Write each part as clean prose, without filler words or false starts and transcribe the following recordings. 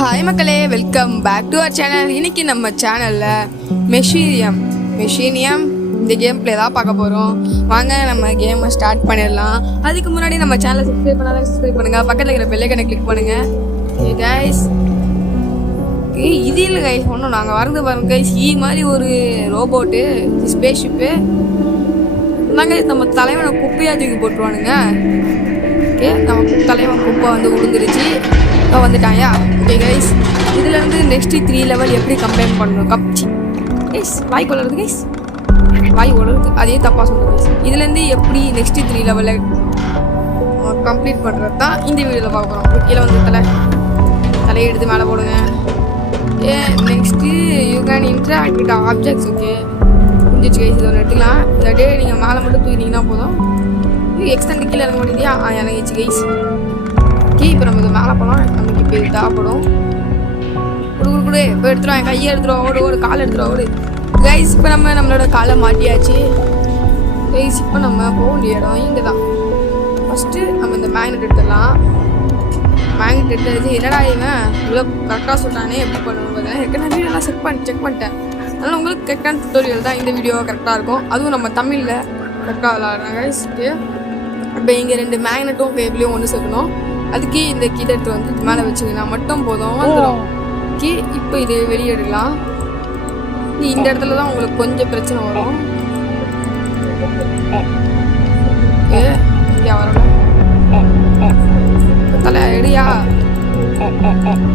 Hi மக்களே, welcome back to our channel. இன்னைக்கு நம்ம சேனலில் மெஷீனியம் இந்த கேம் பிளே தான் பார்க்க போகிறோம். வாங்க நம்ம கேமை ஸ்டார்ட் பண்ணிடலாம். அதுக்கு முன்னாடி நம்ம சேனலை சப்ஸ்கிரைப் பண்ணாலும் சப்ஸ்கிரைப் பண்ணுங்கள், பக்கத்தில் இருக்கிற பெல் ஐக்கனை கிளிக் பண்ணுங்கள். கைஸ் இது இல்லை கைஸ், ஒன்றும் நாங்கள் வரது பாருங்க கைஸ். மாதிரி ஒரு ரோபோட்டு ஸ்பேஸ் ஷிப்பு நாங்க நம்ம தலைவனை குப்பையாக தூக்கி போட்டுருவானுங்க. ஓகே, நம்ம தலைவன் குப்பை வந்து விழுந்துருச்சு, வந்துட்டாயா. ஓகே கைஸ், இதுலேருந்து நெக்ஸ்ட்டு 3 லெவல் எப்படி கம்ப்ளைண்ட் பண்ணணும் கப்ச்சி கைஸ். வாய் கொள்ளுறது கைஸ், வாய் ஒழுறது அதே தப்பாக சொல்லுங்கள் கைஸ். இதுலேருந்து எப்படி நெக்ஸ்ட்டு 3 லெவலில் கம்ப்ளீட் பண்ணுறது தான் இந்த வீடியோவில் பார்க்குறோம். கீழே வந்து தலையை எடுத்து மேலே போடுங்க. Next you can interact with objects. Okay புரிஞ்சிச்சு கைஸ், இதை ஒன்று எடுத்துக்கலாம். இல்லாட்டே நீங்கள் மேலே மட்டும் தூக்கினீங்கன்னா போதும். எக்ஸ்டெண்ட் கீழே இறங்க மாட்டேங்கியா? இறங்கிச்சு கைஸ். ஓகே, இப்போ நம்ம இதை மேலே போகலாம். நமக்கு இப்போ இது தேவைப்படும். கொடு இப்போ எடுத்துருவோம். என் கையை எடுத்துருவோம். ஓடு காலை எடுத்துருவோம். ஓடு கைஸ். இப்போ நம்மளோட காலை மாட்டியாச்சு கைஸ். இப்போ நம்ம போக வேண்டிய இடம் இங்கே தான். ஃபஸ்ட்டு நம்ம இந்த மேக்னெட் எடுத்துடலாம். மேக்னெட் எடுத்து என்னடா இவன் இவ்வளோ கரெக்டாக சொல்லிட்டானே, எப்படி பண்ணணும் பார்த்தீங்கன்னா நான் வீடியோலாம் செக் பண்ணிட்டேன். அதனால் உங்களுக்கு கரெக்டான டுட்டோரியல் தான் இந்த வீடியோ கரெக்டாக இருக்கும். அதுவும் நம்ம தமிழில் கரெக்டாக விளாட்றாங்க கைஸ். ஓகே, இப்போ இங்கே 2 மேக்னெட்டும் கேபிளையும் ஒன்று சேர்க்கணும். அதுக்கு இந்த கீழே எடுத்து வந்து மேலே வச்சுங்கன்னா மட்டும் போதும், வந்துடும். ஓகே, இப்போ இது வெளியே எடுக்கலாம். இந்த இடத்துல தான் உங்களுக்கு கொஞ்சம் பிரச்சனை வரும். ஓகே, இங்கே வரலாம். தலை எடியா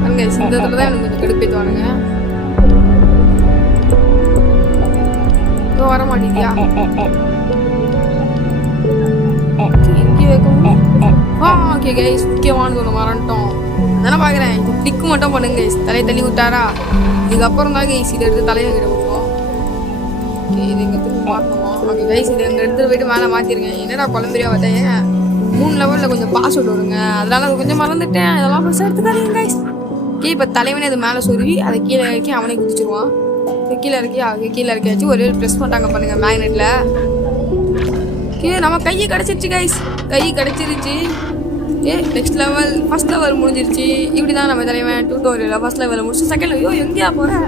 அங்கே இந்த இடத்துல தான் எனக்கு கொஞ்சம் கடுப்பேற்றுவானுங்க. வர மாட்டேங்கியா? இங்கே வைக்கணும். ஓகே கைஸ், முக்கியமானது ஒன்று மறந்துட்டோம். அதெல்லாம் பார்க்குறேன். இது டிக்கு மட்டும் பண்ணுங்க கைஸ். தலையை தள்ளி விட்டாரா, இதுக்கப்புறம் தான் கைஸ் இதை எடுத்து தலையை கிட்ட வைப்போம். ஓகே, இது இங்கே திரும்ப மாற்றணுமா? ஓகே கைஸ், இது எங்கள் எடுத்துகிட்டு போயிட்டு மேலே மாற்றிருங்க. என்னடா குழந்தையா பார்த்தேன். 3 லெவலில் கொஞ்சம் பாஸ்வேர்டு வருங்க, அதனால அதை கொஞ்சம் மறந்துட்டேன். அதெல்லாம் பெருசாக எடுத்துக்காதீங்க கைஸ். ஓகே, இப்போ தலைவனே அது மேலே சொருவி அதை கீழே இறக்கி அவனே குதிச்சிருவான். கீழே இறக்கியாச்சு. ஒரு ப்ரெஸ் பண்ணிட்டாங்க பண்ணுங்க மேக்னெட்டில். ஓகே, நம்ம கையை கிடச்சிருச்சு கைஸ். கை கிடச்சிருச்சு. நெக்ஸ்ட் லெவல் ஃபஸ்ட் லெவல் முடிஞ்சிருச்சு. இப்படி தான் நம்ம தலைவன் டுட்டோரியல் ஃபஸ்ட் லெவலில் முடிச்சு செகண்ட் லெவல். எங்கேயா போகிறேன்?